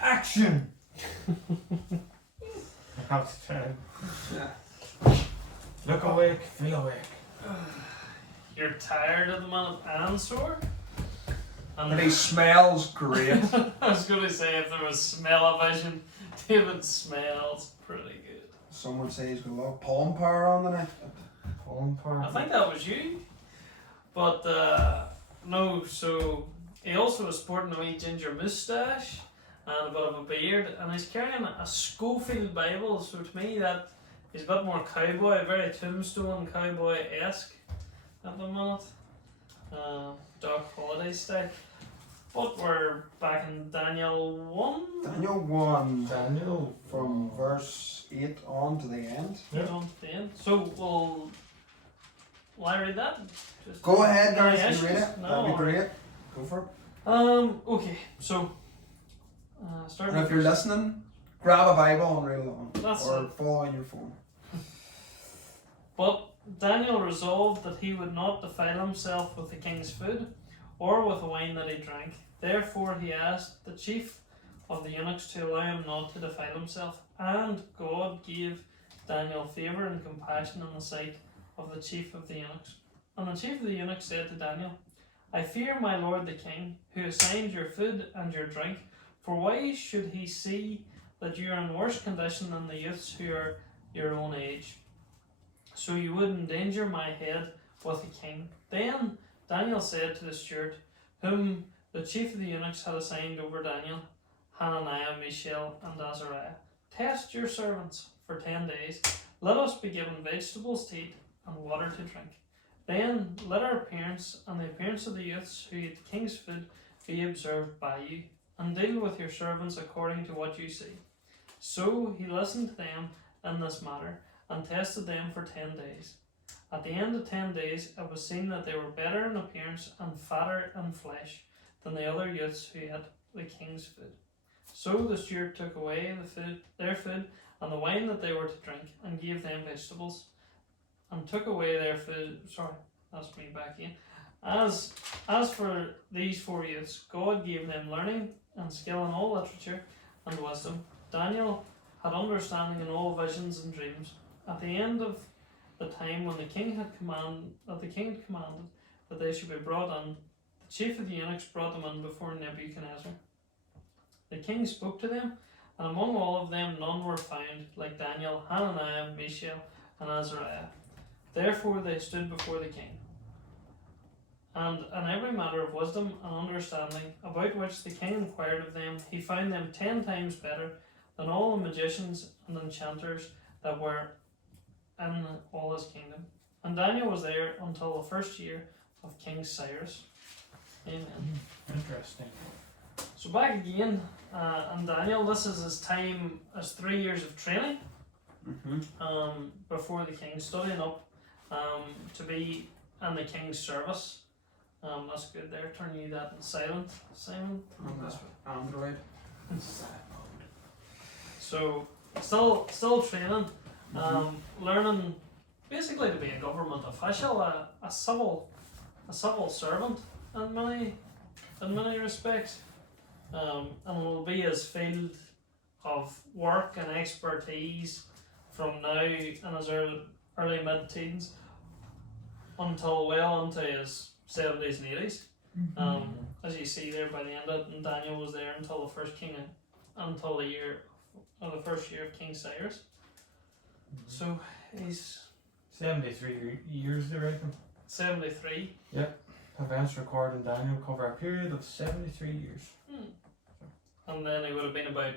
Action! How's it turn? Yeah. Look awake, feel awake. You're tired at the minute and sore? And he smells great. I was going to say, if there was smell-o-vision, David smells pretty good. Someone says he's got a lot of palm power on the night. Phone part. I think that was you. But, no, so he also was sporting a wee ginger moustache and a bit of a beard, and he's carrying a Schofield Bible, so to me that is a bit more cowboy, very Tombstone cowboy-esque at the minute. Dark holiday style. But we're back in Daniel 1. Daniel 1. Daniel. From verse 8 on to the end. Yeah. On to the end. So will I read that? Just Go ahead, any guys, you read issues? it. No, That'd be all right. great. Go for it. Okay, so starting And if with you're verse- listening, grab a Bible and read along. That's or it. follow on your phone. But Daniel resolved that he would not defile himself with the king's food, or with the wine that he drank. Therefore he asked the chief of the eunuchs to allow him not to defile himself. And God gave Daniel favour and compassion in the sight of the chief of the eunuchs. And the chief of the eunuchs said to Daniel, I fear my lord the king, who assigned your food and your drink, for why should he see that you are in worse condition than the youths who are your own age? So you would endanger my head with the king. Then Daniel said to the steward, whom the chief of the eunuchs had assigned over Daniel, Hananiah, Mishael, and Azariah, test your servants for 10 days. Let us be given vegetables to eat and water to drink. Then let our appearance and the appearance of the youths who eat the king's food be observed by you, and deal with your servants according to what you see. So he listened to them in this matter, and tested them for 10 days. At the end of 10 days, it was seen that they were better in appearance and fatter in flesh than the other youths who ate the king's food. So the steward took away their food and the wine that they were to drink, and gave them vegetables, and took away their food. Sorry, that's me back again. As for these 4 youths, God gave them learning and skill in all literature and wisdom. Daniel had understanding in all visions and dreams. At the end of the time when the king had commanded that they should be brought in, the chief of the eunuchs brought them in before Nebuchadnezzar. The king spoke to them, and among all of them none were found like Daniel, Hananiah, Mishael, and Azariah. Therefore they stood before the king. And in every matter of wisdom and understanding, about which the king inquired of them, he found them 10 times better than all the magicians and enchanters that were in all his kingdom. And Daniel was there until the first year of King Cyrus. Amen. Interesting. So back again, and Daniel, this is his time as 3 years of training before the king, studying up to be in the king's service. That's good there. Turn you that in silent, Simon. On the Android. So still training, learning basically to be a government official, a civil servant in many respects, and will be his field of work and expertise from now in his early mid-teens until well into his 70s and 80s. As you see there, by the end of it, and Daniel was there until the first year of King Cyrus. So he's 73 years, they reckon. 73. Events recorded in Daniel cover a period of 73 years. And then he would have been about,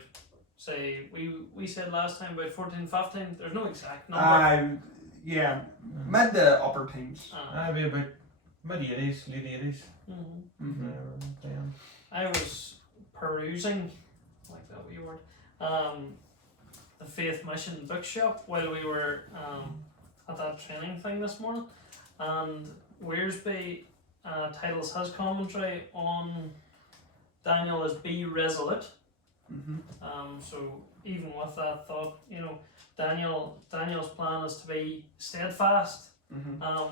say, we said last time about 14, 15. There's no exact number. Yeah, mid to upper teens. That'd be about mid-80s, late 80s. I was perusing, like that wee word, the Faith Mission bookshop while we were at that training thing this morning, and Wearsby titles his commentary on Daniel as "Be Resolute." So even with that thought, Daniel's plan is to be steadfast.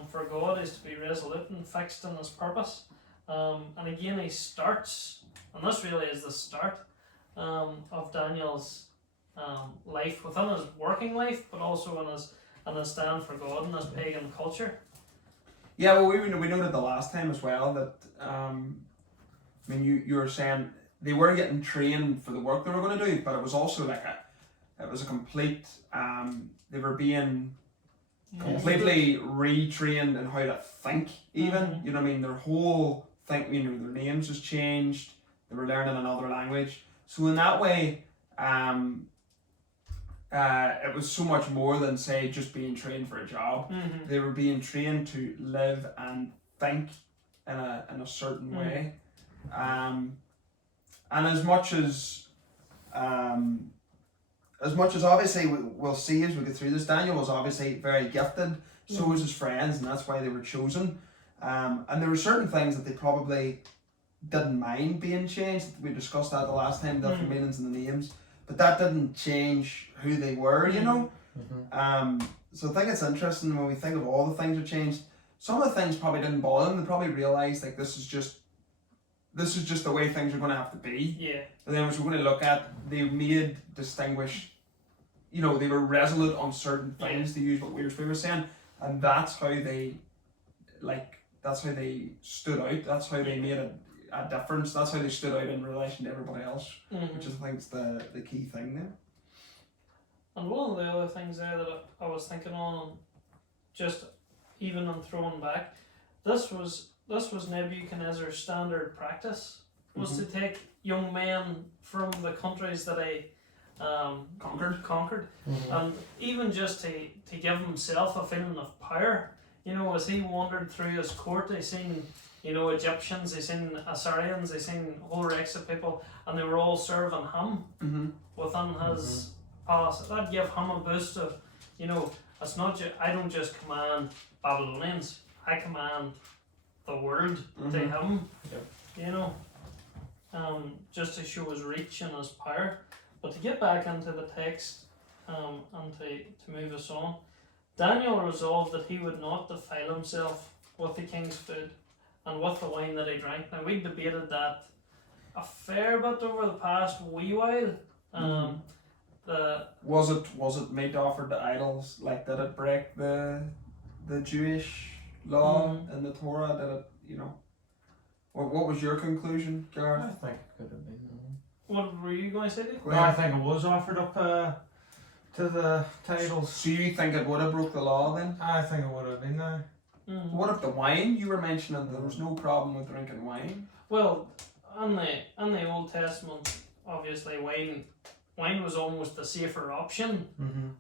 For God is to be resolute and fixed in his purpose. And again, he starts, and this really is the start, of Daniel's life within his working life, but also in his stand for God in this pagan culture. Yeah, well, we noted the last time as well that I mean, you were saying they were getting trained for the work they were going to do, but it was also like it was a complete they were being completely retrained in how to think. Even you know what I mean, their whole think, you know, their names was changed. They were learning another language, so in that way, it was so much more than, say, just being trained for a job. They were being trained to live and think in a certain way. And as much as obviously we'll see as we go through this, Daniel was obviously very gifted. So was his friends, and that's why they were chosen. And there were certain things that they probably didn't mind being changed. We discussed that the last time, different meanings and the names. But that didn't change who they were, you know. So I think it's interesting when we think of all the things that changed. Some of the things probably didn't bother them. They probably realised like this is just the way things are going to have to be. Yeah. But then, as we're going to look at, they made distinguish. You know, they were resolute on certain things, to use what we were saying, and that's how they, stood out. That's how they made a difference. That's how they stood out in relation to everybody else, which I think is the key thing there. And one of the other things there that I was thinking on, just even on throwing back, this was Nebuchadnezzar's standard practice, was to take young men from the countries that he conquered, and even just to give himself a feeling of power. You know, as he wandered through his court, he seen, you know, Egyptians, he seen Assyrians, he seen whole ranks of people, and they were all serving him within his palace. That gave him a boost of, you know, it's not I don't just command Babylonians, I command the world to him. You know, just to show his reach and his power. But to get back into the text, and to move us on, Daniel resolved that he would not defile himself with the king's food and with the wine that he drank. Now, we debated that a fair bit over the past wee while. Was it meat offered to idols? Like, did it break the Jewish law in the Torah? Did it, you know? What was your conclusion, Gareth? I think it could have been. What were you going to say, Dave? No, I think it was offered up to the titles. So you think it would have broke the law then? I think it would have been there. What if the wine you were mentioning? There was no problem with drinking wine. Well, in the Old Testament, obviously wine was almost the safer option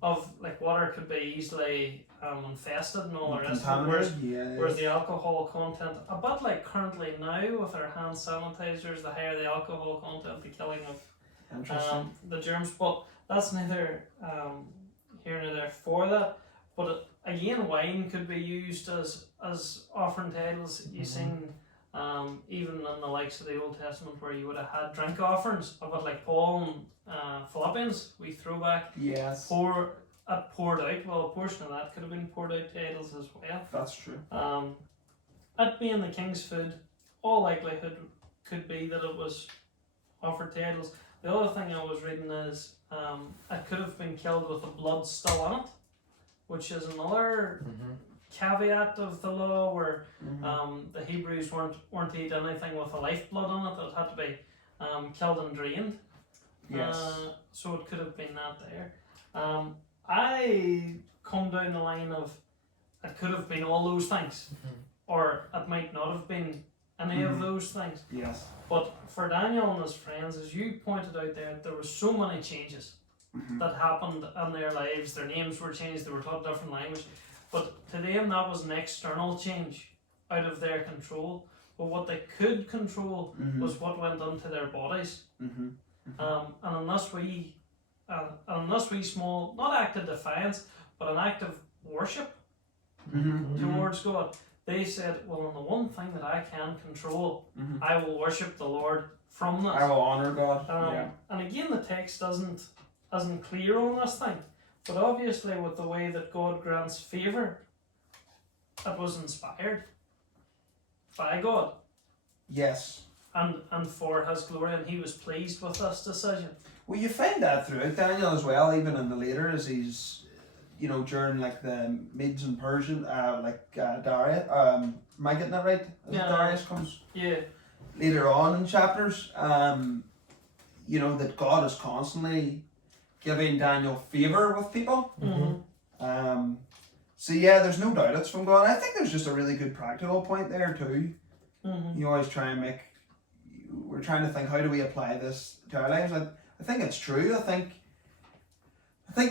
of, like, water could be easily infested and all the rest of it. Whereas the alcohol content, a bit like currently now with our hand sanitizers, the higher the alcohol content, the killing of the germs. But that's neither here nor there for that. But again, wine could be used as offering to idols. You seen even in the likes of the Old Testament where you would have had drink offerings, a bit like Paul and Philippians, we throw back. Yes. Poured out. Well, a portion of that could have been poured out to idols as well. That's true. It being the king's food, all likelihood could be that it was offered to idols. The other thing I was reading is it could have been killed with the blood still in it, which is another caveat of the law where the Hebrews weren't to eat anything with the lifeblood in it. It had to be killed and drained. Yes. So it could have been that there. I come down the line of it could have been all those things, or it might not have been any of those things. Yes. But for Daniel and his friends, as you pointed out there were so many changes that happened in their lives. Their names were changed, they were taught a different language. But to them, that was an external change out of their control. But what they could control was what went into their bodies. And in this wee small, not act of defiance, but an act of worship towards God, they said, well, in the one thing that I can control, I will worship the Lord from this. I will honour God. And again, the text isn't clear on this thing, but obviously with the way that God grants favour, it was inspired by God. Yes. and for his glory, and he was pleased with this decision. Well, you find that throughout Daniel as well, even in the later, as he's, during like the Medes and Persian, Darius. Am I getting that right? As Yeah. Darius comes Yeah. later on in chapters. That God is constantly giving Daniel favor with people. Mm-hmm. So yeah, there's no doubt it's from God. I think there's just a really good practical point there too. Mm-hmm. You always try and we're trying to think, how do we apply this to our lives? I think it's true. I think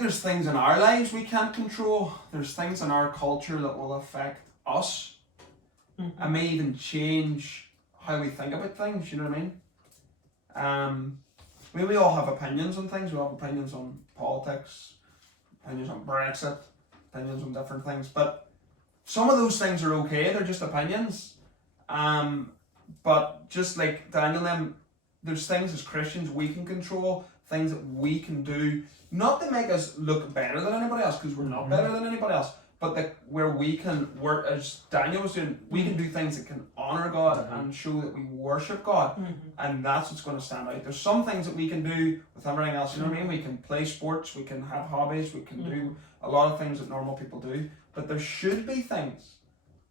there's things in our lives we can't control. There's things in our culture that will affect us. Mm-hmm. And may even change how we think about things, you know what I mean? We all have opinions on things. We have opinions on politics, opinions on Brexit, opinions on different things. But some of those things are okay, they're just opinions. But just like Daniel, there's things as Christians we can control, things that we can do, not to make us look better than anybody else, because we're not better than anybody else, but where we can work, as Daniel was doing, we can do things that can honour God and show that we worship God, and that's what's going to stand out. There's some things that we can do with everything else, you know what I mean? We can play sports, we can have hobbies, we can do a lot of things that normal people do, but there should be things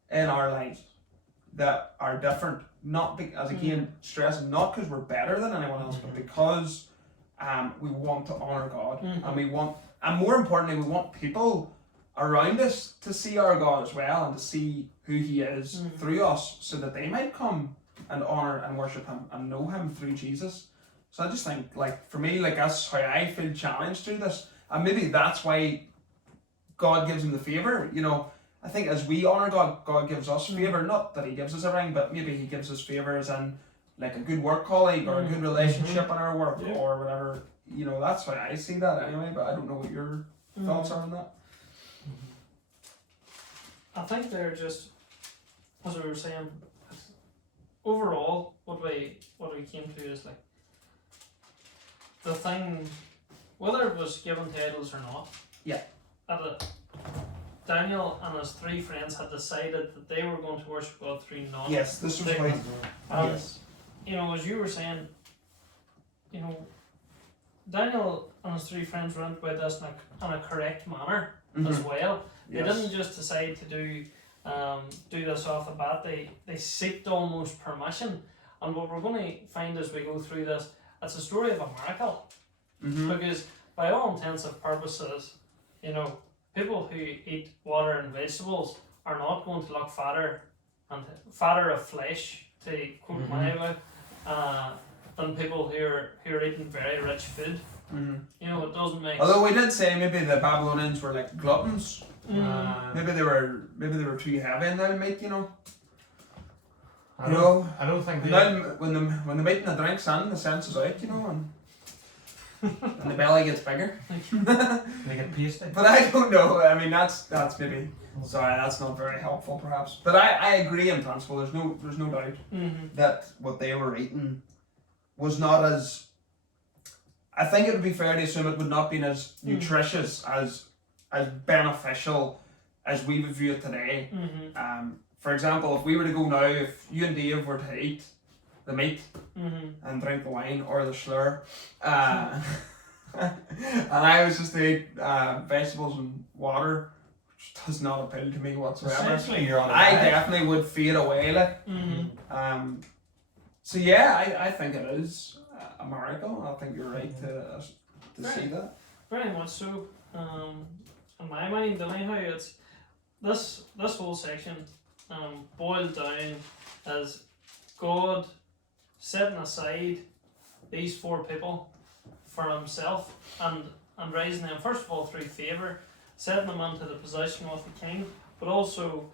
in our lives that are different, not as again stressing, not because we're better than anyone else, but because we want to honour God, and more importantly, we want people around us to see our God as well, and to see who He is through us, so that they might come and honour and worship Him and know Him through Jesus. So I just think, like, for me, like, that's how I feel challenged through this, and maybe that's why God gives him the favour. I think as we honour God, God gives us favour. Not that He gives us everything, but maybe He gives us favour as in like a good work colleague or a good relationship in our work or whatever. That's how I see that anyway, but I don't know what your thoughts are on that. I think they're just, as we were saying, overall, what we came to is like the thing, whether it was given to idols or not. Yeah. Daniel and his three friends had decided that they were going to worship God through non. Yes, this was why. Yes. As you were saying, Daniel and his three friends went about this in a correct manner as well. They didn't just decide to do this off the bat. They seeked almost permission. And what we're going to find as we go through this, it's a story of a miracle. Because by all intents and purposes, people who eat water and vegetables are not going to look fatter of flesh, to quote my way, than people who are eating very rich food. It doesn't make. Although we did say maybe the Babylonians were like gluttons. Maybe they were too heavy in their meat. I don't think and then when the meat and the drink's in, the sense is out. And the belly gets bigger. they get pasty. But I don't know. I mean, that's maybe. Sorry, that's not very helpful, perhaps. But I agree in principle. There's no doubt that what they were eating was not as. I think it would be fair to assume it would not be as nutritious, as beneficial as we would view it today. For example, if we were to go now, if you and Dave were to eat the meat and drink the wine or the slur, and I was just to eat vegetables and water, which does not appeal to me whatsoever. Essentially, you're on a I diet. definitely would fade away, like. So yeah, I think it is a miracle. I think you're right to see that. Very much so. In my mind, anyhow, it's this whole section boiled down as God setting aside these four people for Himself and raising them, first of all, through favour, setting them into the position of the king, but also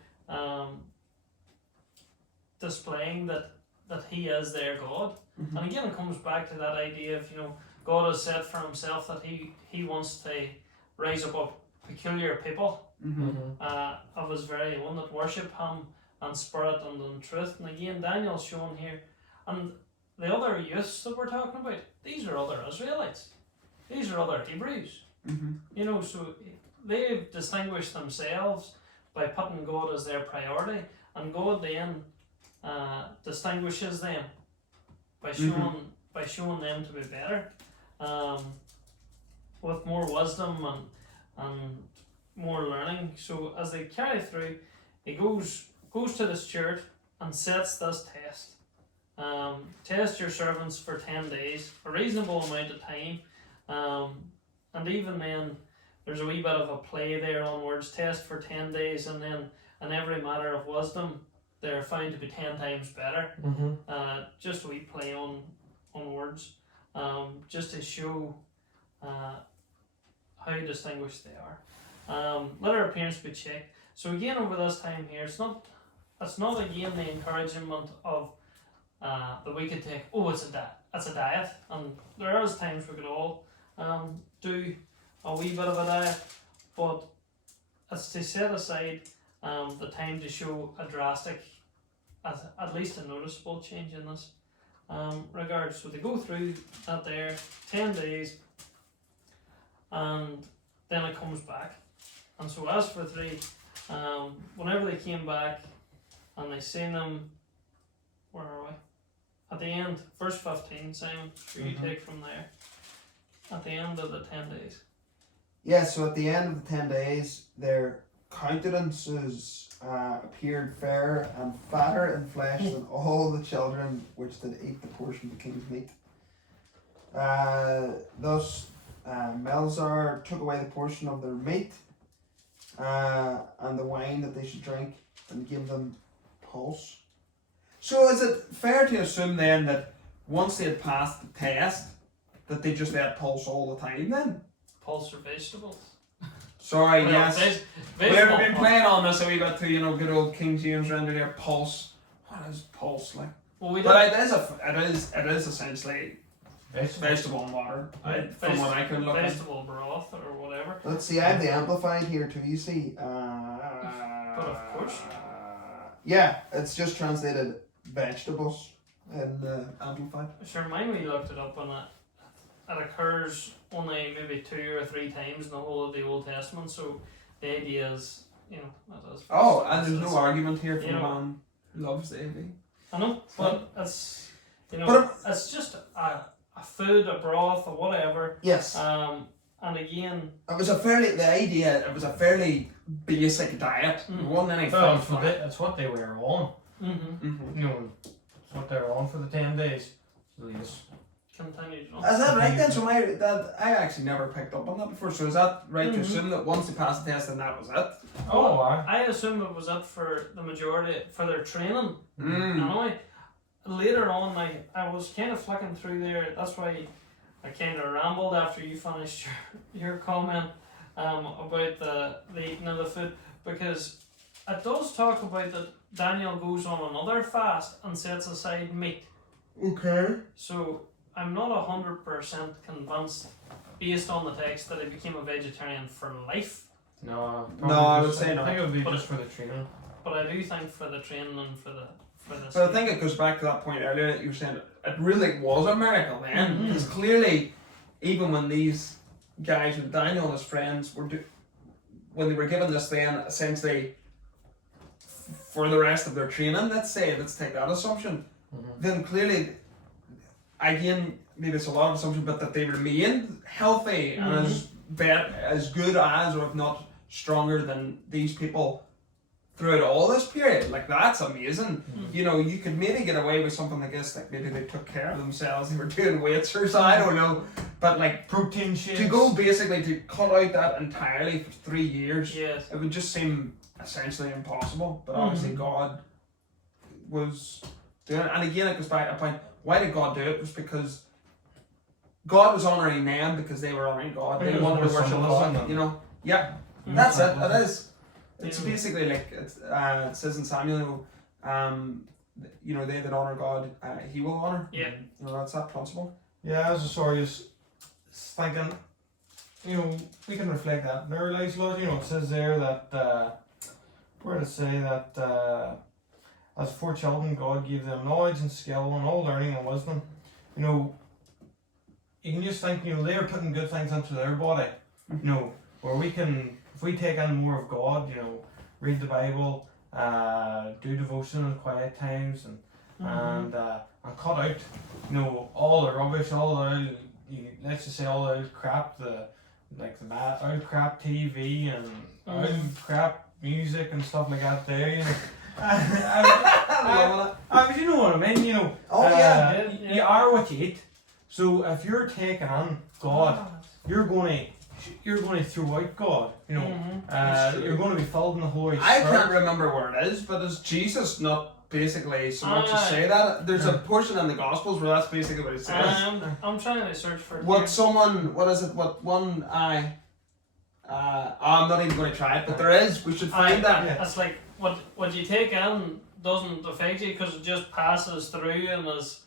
displaying that He is their God. And again, it comes back to that idea of, God has said for Himself that He wants to raise up a peculiar people of His very own that worship Him in spirit and in truth. And again, Daniel's shown here, and the other youths that we're talking about, these are other Israelites, these are other Hebrews. So they've distinguished themselves by putting God as their priority, and God then distinguishes them by showing them to be better, with more wisdom and more learning. So as they carry through, he goes to the steward and sets this test. Test your servants for 10 days, a reasonable amount of time, and even then there's a wee bit of a play there on words. Test for 10 days, and then in every matter of wisdom they're found to be 10 times better. Just a wee play on words, just to show how distinguished they are. Let our appearance be checked. So again, over this time here, it's not again the encouragement of that we could take, oh, it's a diet, and there is times we could all do a wee bit of a diet, but it's to set aside the time to show a drastic, at least a noticeable change in this regard. So they go through that there 10 days, and then it comes back. And so as for 3, whenever they came back and they seen them, where are we? At the end, verse 15, Simon, you take from there. At the end of the 10 days. Yeah, so at the end of the 10 days, their countenances appeared fairer and fatter in flesh than all the children which did eat the portion of the king's meat. Thus Melzar took away the portion of their meat and the wine that they should drink, and gave them pulse. So is it fair to assume then that once they had passed the test, that they just ate pulse all the time then? Pulse or vegetables? Sorry, Well, yes. We've been playing on this, so we got to, good old King James render there, pulse. What is pulse like? Well, But it is essentially vegetable and water, from what I can look at. vegetable broth or whatever. Let's see, I have the amplified here too, you see. But of course. Yeah, it's just translated vegetables in the amplified. Sure, mine we looked it up, and it occurs only maybe 2 or 3 times in the whole of the Old Testament. So the idea is, that is. Oh, and there's no argument here from you know, a man who loves the AV. I know, but it's But it's just a food, a broth, or whatever. Yes. And again, It was a fairly basic diet. There wasn't any Well, fat. it's what they were on. Mm-hmm. It's what they were on for the 10 days. So they just continued. Is that right then? So I actually never picked up on that before. So is that right to assume that once they passed the test, then that was it? Oh, I assume it was it for the majority for their training. Mm. And later on, I was kind of flicking through there. That's why I kind of rambled after you finished your comment about the eating of the food, because it does talk about that Daniel goes on another fast and sets aside meat. Okay. So I'm not 100% convinced, based on the text, that he became a vegetarian for life. no, I would say I not. think it would be But just for the training. But I do think for the training and for this. But I think it goes back to that point earlier that you were saying it really was a miracle then, Mhm. because clearly, even when these guys, when Daniel and his friends when they were given this, then essentially for the rest of their training, let's take that assumption, then clearly, again, maybe it's a lot of assumption, but that they remained healthy and as good as, or if not stronger than, these people throughout all this period. Like, that's amazing. You could maybe get away with something like this, like maybe they took care of themselves, they were doing weights or something, I don't know, but like Protein shakes. to go basically to cut out that entirely for 3 years, Yes. it would just seem essentially impossible. But obviously God was doing it, and again it goes back to a point, why did God do it? It was because God was honouring them, because they were honouring God. They wanted to worship God, Yeah, that's it. It is. It's basically like it says in Samuel, they that honour God, He will honour. Yeah. That's that principle. Yeah, as a sorry, is thinking, we can reflect that in our lives, Lord. It says there that, where to say that, as for children, God gave them knowledge and skill and all learning and wisdom. You can just think, they are putting good things into their body. Where we can, if we take in more of God, read the Bible, do devotion in quiet times, and and cut out, you know, all the rubbish, all the, let's just say all the crap, old crap TV and old crap music and stuff like that there, you know. But you know what I mean, you know. Oh, yeah. You are what you eat. So if you're taking on God, you're going to throw out God, you know. You're going to be filled in the Holy Spirit. I can't remember where it is, but is Jesus not basically so much to say that? There's a portion in the Gospels where that's basically what it says. I'm trying to search for it. I'm not even going to try it, but there is. We should find that. Yeah. It's like what you take in doesn't affect you because it just passes through and is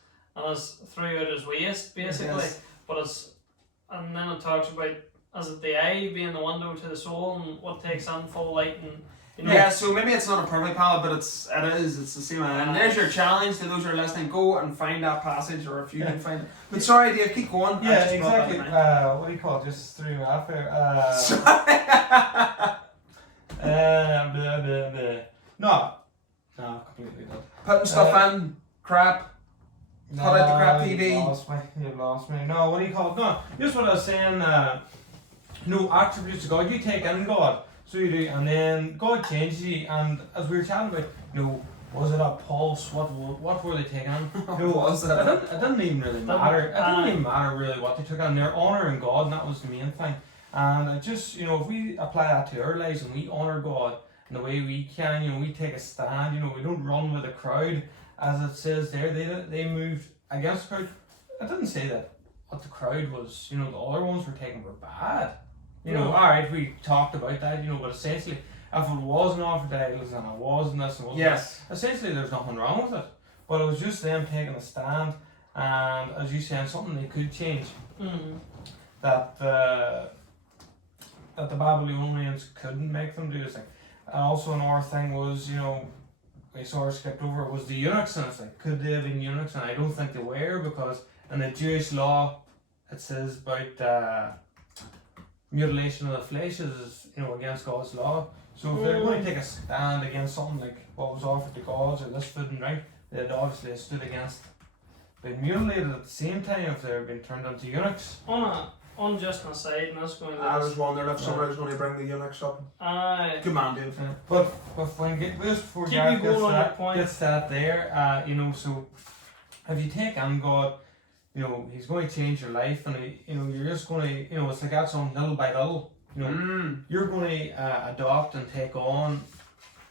through out his waist basically. Yes. But and then it talks about as it the eye being the window to the soul and what takes in full light and. You know, Yeah, so maybe it's not a perfect palette, but it's the same. And there's your challenge to those who are listening. Go and find that passage, or if you can find it. But sorry, Dave, keep going. Yeah, exactly. What do you call it? Just threw me off here. Blah, blah, blah. No, completely not. Putting stuff in, crap. Cut out the crap TV. You've lost me. No, what do you call it? No, just what I was saying. No attributes of God. You take in God. So you do, and then God changes you, and as we were chatting about, you know, was it a pulse? What were they taking on? No, was it? It didn't even really matter. It didn't even matter really what they took on. They're honouring God, and that was the main thing. And it just, you know, if we apply that to our lives and we honour God in the way we can, you know, we take a stand. You know, we don't run with the crowd, as it says there. They moved against the crowd. I didn't say that what the crowd was. You know, the other ones were taking were bad. You know, alright, we talked about that, you know, but essentially, if it wasn't offered to idols and it wasn't this and wasn't yes. that, essentially there's nothing wrong with it. But it was just them taking a stand, and as you said, something they could change. That the Babylonians couldn't make them do this thing. And also another thing was, you know, we sort of skipped over, was the eunuchs, and it's like, could they have been eunuchs? And I don't think they were, because in the Jewish law, it says about mutilation of the flesh is, you know, against God's law. So if they're going to take a stand against something like what was offered to gods or this food and drink, they'd obviously stood against being mutilated at the same time if they've been turned into eunuchs. On just an aside, and that's going to. I was wondering if somebody was going to bring the eunuchs up. Good man, Dave. But when just before Gareth gets that there, you know, so if you take on God, you know, he's going to change your life, and you know, you're just going to, you know, it's like that's on little by little. You know, you're going to adopt and take on,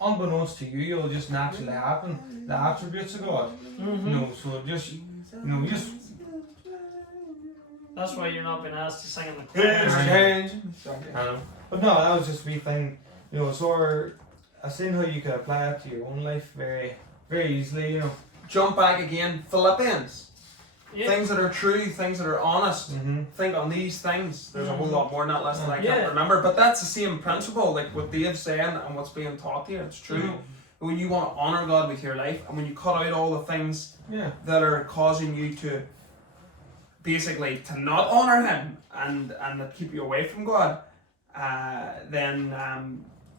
unbeknownst to you, it'll just naturally happen. The attributes of God. You know, so just, you know, just. That's why you're not being asked to sing in the choir. I know, but no, that was just a wee thing. You know, so I've seen how you could apply it to your own life very, very easily. You know, jump back again. Philippians. Yeah. Things that are true, things that are honest. Think on these things. There's a whole lot more in that list that I can't remember, but that's the same principle. Like what Dave's saying and what's being taught here, it's true. When you want to honour God with your life, and when you cut out all the things that are causing you to basically to not honour Him and that keep you away from God, then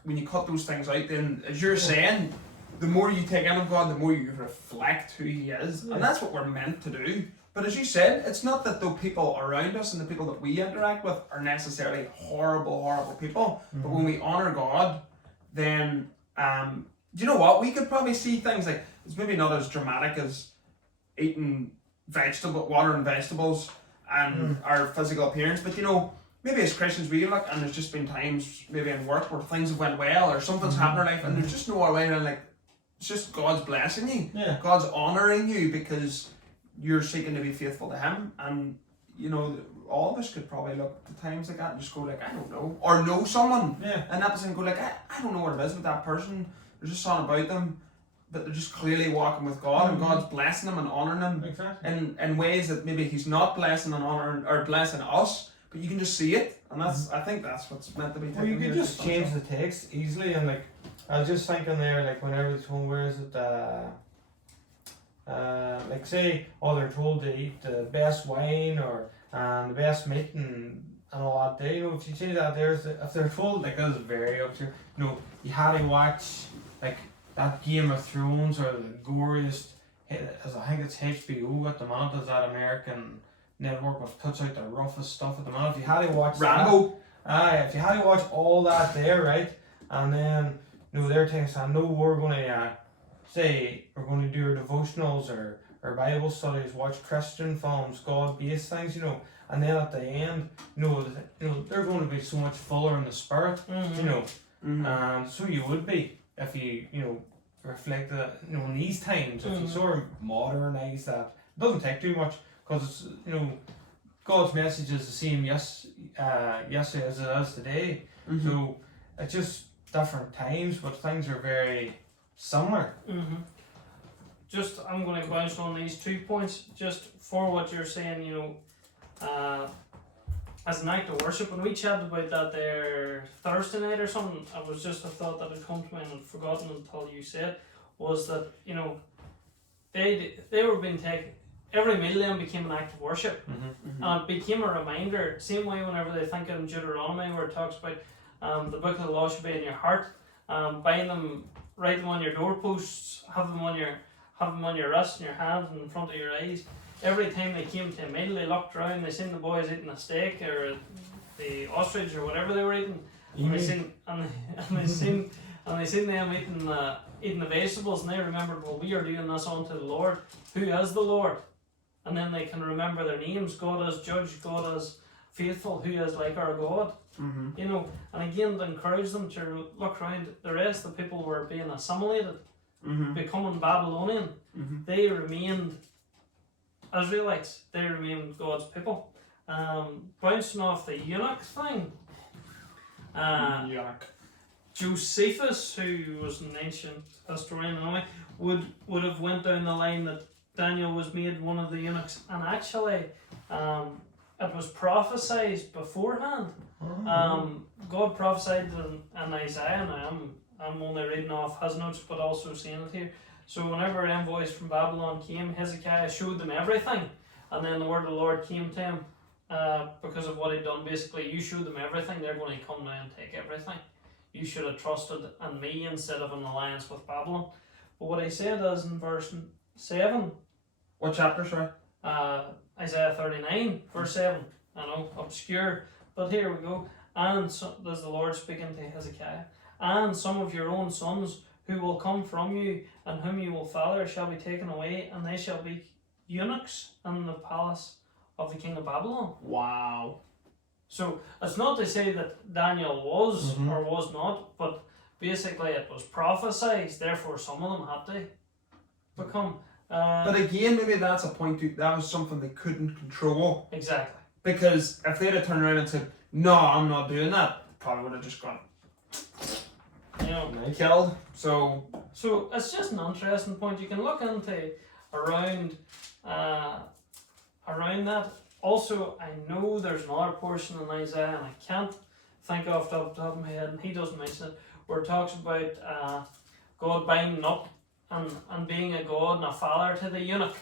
when you cut those things out, then as you're saying, the more you take in of God, the more you reflect who He is, and that's what we're meant to do. But as you said, it's not that the people around us and the people that we interact with are necessarily horrible people. But when we honour God, then do you know what? We could probably see things like, it's maybe not as dramatic as eating water and vegetables and our physical appearance, but you know, maybe as Christians we look and there's just been times maybe in work where things have went well or something's happened in our life and there's just no other way around, like it's just God's blessing you. Yeah. God's honouring you because you're seeking to be faithful to Him. And you know, all of us could probably look at times like that and just go like, I don't know, or know someone and that person go like, I don't know what it is with that person, there's just something about them, but they're just clearly walking with God and God's blessing them and honouring them in ways that maybe He's not blessing and honouring or blessing us, but you can just see it, and that's I think that's what's meant to be taken. Well, you could just change the text easily, and like I was just thinking there, like whenever it's home, where is it? Like say, they're told to eat the best wine or the best meat and all that day. You know, if you change that there, if they're told, like that is very up to you. You know, you had to watch like that Game of Thrones or the goriest as I think it's HBO at the moment, is that American network which puts out the roughest stuff at the moment. If you had to watch Rambo. if you had to watch all that there, right, and then they're taking saying, no, we're going to say we're going to do our devotionals or Bible studies, watch Christian films, God-based things, and then at the end, they're going to be so much fuller in the spirit, and so you would be if you reflect that, in these times, if you sort of modernise that. It doesn't take too much, because it's, God's message is the same yesterday as it is today. So it's just different times, but things are very similar. Just, I'm going to bounce on these 2 points, just for what you're saying, as an act of worship. When we chatted about that there Thursday night or something, it was just a thought that had come to me and I'd forgotten until you said, was that, they were being taken, every meal then became an act of worship. And it became a reminder, same way whenever they think in Deuteronomy where it talks about the book of the law should be in your heart, bind them, write them on your doorposts, have them on your wrists and your hands and in front of your eyes. Every time they came to a meal, they looked around, they seen the boys eating a steak or the ostrich or whatever they were eating, and they seen them eating the vegetables, and they remembered, well, we are doing this unto the Lord. Who is the Lord? And then they can remember their names. God is judge, God is faithful, who is like our God. And again, to encourage them to look around. The rest of the people were being assimilated, becoming Babylonian. They remained Israelites. They remained God's people. Bouncing off the eunuch thing. Josephus, who was an ancient historian anyway, would have went down the line that Daniel was made one of the eunuchs, and actually it was prophesied beforehand. God prophesied in Isaiah, and I'm only reading off his notes but also seeing it here. So whenever envoys from Babylon came, Hezekiah showed them everything, and then the word of the Lord came to him because of what he'd done. Basically, you showed them everything, they're going to come now and take everything. You should have trusted in me instead of an alliance with Babylon. But what he said is in verse 7. What chapter, sorry? Isaiah 39, verse 7. I know, obscure, but here we go. And so, there's the Lord speaking to Hezekiah. And some of your own sons who will come from you and whom you will father shall be taken away, and they shall be eunuchs in the palace of the king of Babylon. Wow. So it's not to say that Daniel was or was not, but basically it was prophesied, therefore some of them had to become. But again, maybe that's a point that was something they couldn't control. Exactly. Because if they'd have turned around and said, no, I'm not doing that, probably would have just gone killed. So it's just an interesting point. You can look into around that. Also, I know there's another portion in Isaiah, and I can't think off the top of my head, and he doesn't mention it, where it talks about God binding up and being a God and a father to the eunuch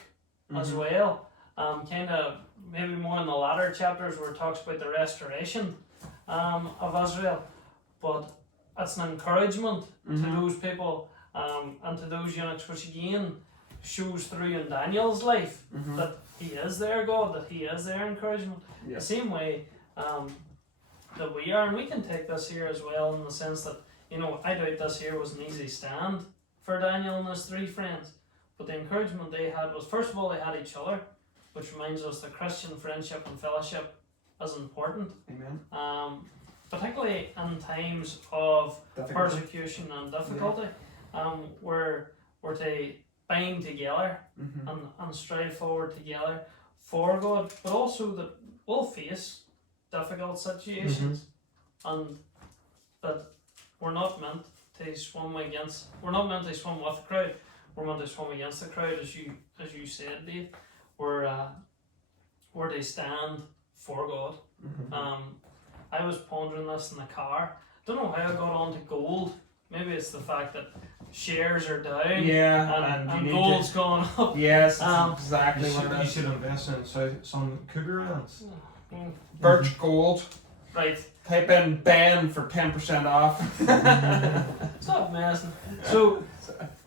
as well. Kind of maybe more in the latter chapters where it talks about the restoration of Israel. But it's an encouragement to those people and to those eunuchs, which again shows through in Daniel's life that he is their God, that he is their encouragement. The same way that we are, and we can take this here as well in the sense that, I doubt this here was an easy stand for Daniel and his three friends, but the encouragement they had was, first of all, they had each other, which reminds us that Christian friendship and fellowship is important. Amen. Particularly in times of Difficulty. persecution and difficulty, where they bind together and strive forward together for God, but also that we'll face difficult situations, and that we're not meant to swim with the crowd. We're meant to swim against the crowd, as you said, Dave, where they stand for God. I was pondering this in the car. Don't know how I got on to gold. Maybe it's the fact that shares are down. And gold's gone up. Yes, that's exactly what it You is. should invest in some cougar lands. Birch gold. Right. Type in Ben for 10% off. Stop messing. So,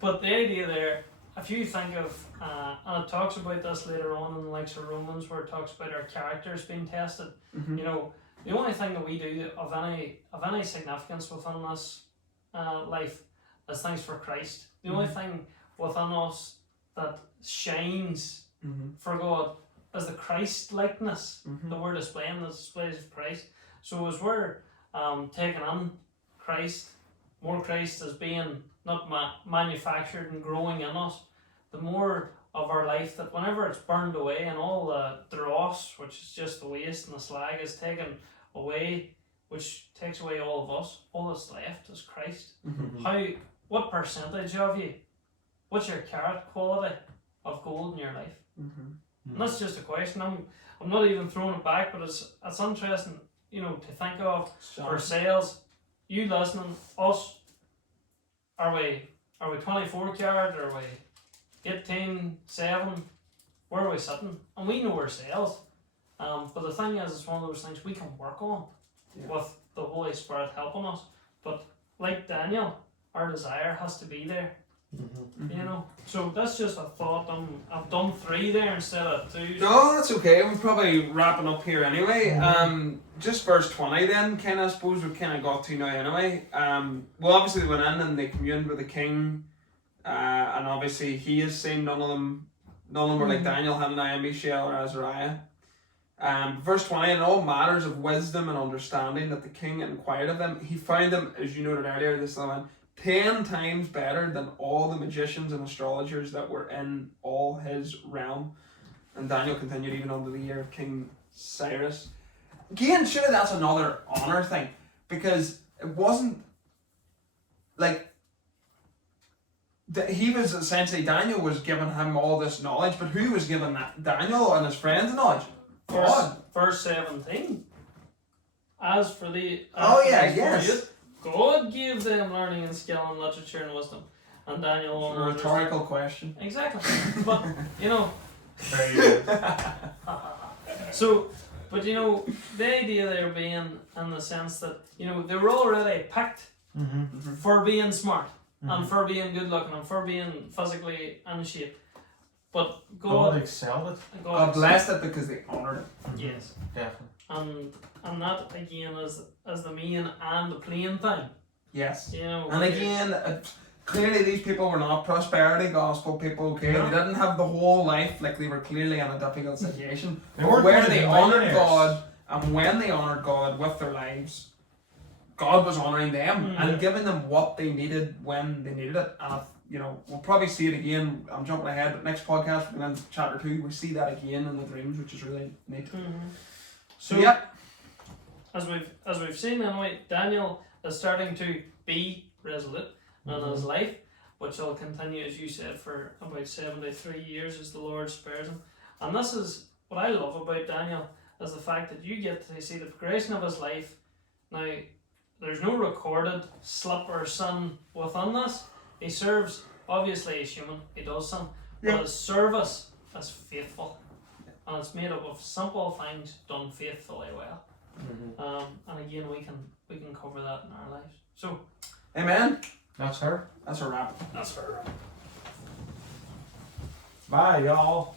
but the idea there, if you think of, and it talks about this later on in the likes of Romans, where it talks about our characters being tested. Mhm. You know, the only thing that we do of any significance within this life is things for Christ. The only thing within us that shines Mhm. for God is the Christ likeness Mhm. that we're displaying, the displays of Christ. So as we're taking on Christ, more Christ as being not manufactured and growing in us, the more of our life that whenever it's burned away and all the dross, which is just the waste and the slag, is taken away, which takes away all of us, all that's left is Christ. Mhm. What percentage of you, what's your carat quality of gold in your life? Mhm. And that's just a question. I'm not even throwing it back, but it's interesting, you know, to think of for ourselves. You listening, us, are we 24 carat, are we 18, 7? Where are we sitting? And we know ourselves. But the thing is, it's one of those things we can work on with the Holy Spirit helping us. But like Daniel, our desire has to be there. You know, so that's just a thought. I've done 3 there instead of 2. No, that's okay. We're probably wrapping up here anyway. Just verse 20 then, kind of, I suppose we've kind of got to now anyway. Well, obviously they went in and they communed with the king, and obviously he has seen none of them were like Daniel, Hananiah, Mishael, or Azariah. Verse 20, in all matters of wisdom and understanding that the king inquired of them, he found them, as you noted earlier, this one, 10 times better than all the magicians and astrologers that were in all his realm. And Daniel continued even under the year of King Cyrus. Again, surely that's another honour thing, because it wasn't like he was essentially, Daniel was giving him all this knowledge, but who was giving that Daniel and his friends knowledge? God. Verse 17. As for the yes. God gave them learning and skill and literature and wisdom. And Daniel A rhetorical question. Exactly. But you know, Very good. so, but you know, the idea there being in the sense that, you know, they were already picked for being smart and for being good looking and for being physically in shape. But God excelled it. God blessed it because they honoured it. Yes. Definitely. And that again is the main and the plain thing. Yes. You know, and again, clearly these people were not prosperity gospel people, okay? No. They didn't have the whole life, like they were clearly in a difficult situation. They But weren't where going to they be honoured millionaires. God, and when they honoured God with their lives, God was honouring them and giving them what they needed when they needed it. And you know, we'll probably see it again. I'm jumping ahead, but next podcast, we're going into chapter 2, we see that again in the dreams, which is really neat. So yeah. As we've seen anyway, Daniel is starting to be resolute in his life, which will continue, as you said, for about 73 years as the Lord spares him. And this is what I love about Daniel, is the fact that you get to see the progression of his life. Now, there's no recorded slip or sin within this. He serves, obviously he's human, he does sin, but his service is faithful. And it's made up of simple things done faithfully well. And again, we can cover that in our lives. So, amen. That's her. That's a wrap. That's fair. Bye, y'all.